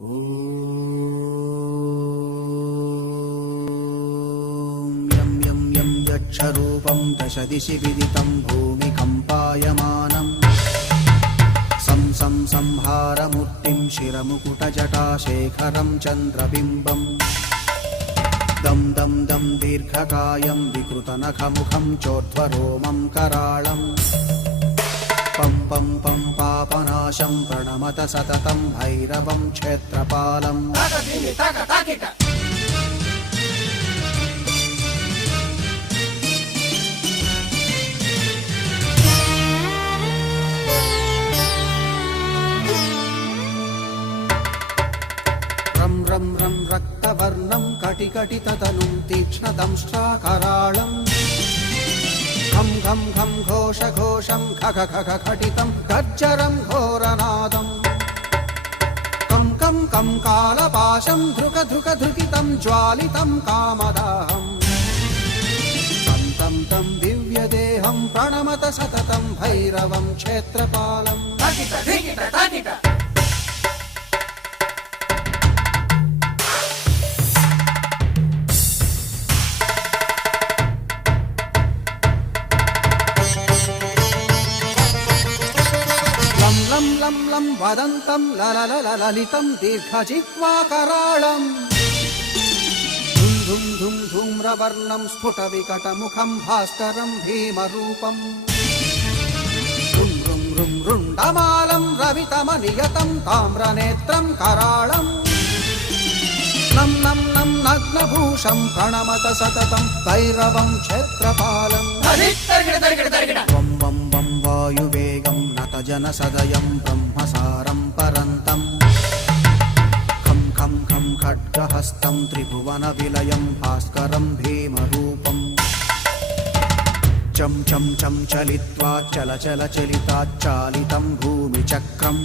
यं यं यं यक्षरूपं दशदिशि विदितं भूमिकम्पायमानं सं सं संहारमूर्तिं शिरमुकुटजटाशेखरं चन्द्रबिम्बं दं दं दं दीर्घकायं विकृतनखमुखं चोर्ध्वरोमं कराळं पं पं पं पापनाशं प्रणमत सततं भैरवं क्षेत्रपालम् रं रं रं रक्तवर्णं कटिकटिततनुं तीक्ष्णदंष्ट्राकराळम् घं घं घं घोषघोषं खख खख खटितं गर्जरं घोरनादम् कं कं कं कालपाशं धृक धृक धृकितं ज्वालितं कामदाहम् तं तं तं दिव्यदेहं प्रणमत सततं भैरवं क्षेत्रपालम् लं लं लं वदन्तं ललितं दीर्घजिह्वाकराळं धुं धुं धुं धूम्रवर्णं स्फुटविकटमुखं भास्करं भीमरूपं रुं रुं रुं रुण्डमालं रवितमनियतं ताम्रनेत्रं कराळं नं नं नं नग्नभूषं प्रणमत सततं भैरवं क्षेत्रपालम् वं वं वं वायुवेगं नतजनसदयं ब्रह्मसारं परन्तं खं खं खं खड्गहस्तं त्रिभुवनविलयं भास्करं भीमरूपं चं चं चं चलित्वा चल चल चलिताच्चालितं भूमिचक्रं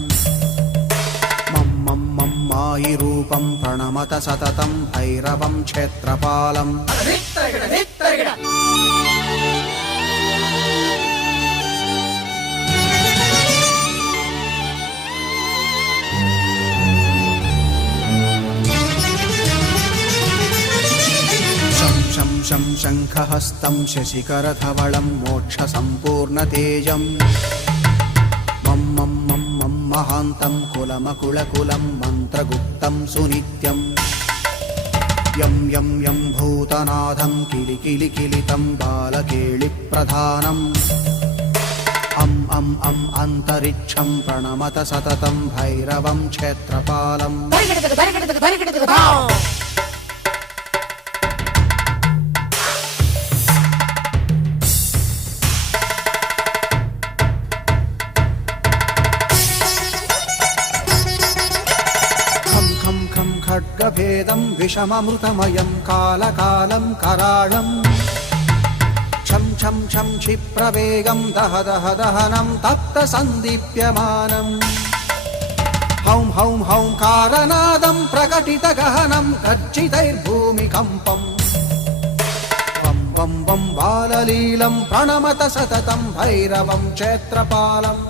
मं मं मं मायिरूपं प्रणमत सततं भैरवं क्षेत्रपालम् शं शं शङ्खहस्तं शशिकरधवलं मोक्षसम्पूर्णतेजं मं मं मं मं महान्तं कुलमकुलकुलं मन्त्रगुप्तं सुनित्यं यं यं यं भूतनाथं किलिकिलिकिलितं बालकेलिप्रधानम् अम् अम् अम् अन्तरिक्षं प्रणमत सततं भैरवं क्षेत्रपालम् खड्गभेदं विषममृतमयं कालकालं कराळं छं छं छं क्षिप्रवेगं दह दह दहनं तप्तसन्दीप्यमानं हौं हौं हौं कारनादं प्रकटितगहनं गर्जितैर्भूमिकम्पं वं वं वं बाललीलं प्रणमत सततं भैरवं क्षेत्रपालम्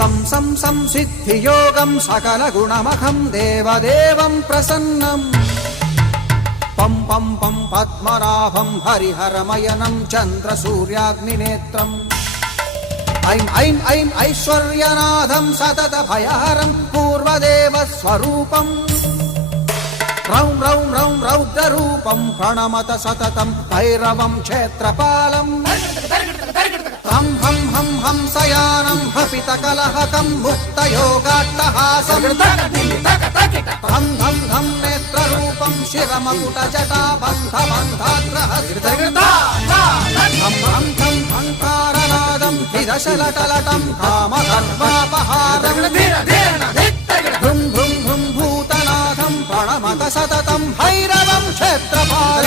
सं सं संसिद्धियोगं सकलगुणमखं देवदेवं प्रसन्नं पं पं पं पद्मनाभं हरिहरमयनं चन्द्रसूर्याग्निनेत्रम् ऐं ऐं ऐं ऐश्वर्यनाथं सततभयहरं पूर्वदेवस्वरूपं रौं रौं रौं रौद्ररूपं प्रणमत सततं भैरवं क्षेत्रपालम् हं हं हं हंसयानं हपितकलहकं मुक्तयोगाट्टहासं धं धं धं नेत्ररूपं शिरमकुटजटाबन्धबन्धाग्रहधृतं हं हं हंकारनादं विदशलटलटं कामगर्वापहारं भ्रुं भ्रुं भ्रुं भूतनाथं प्रणमत सततं भैरवं क्षेत्रपालम्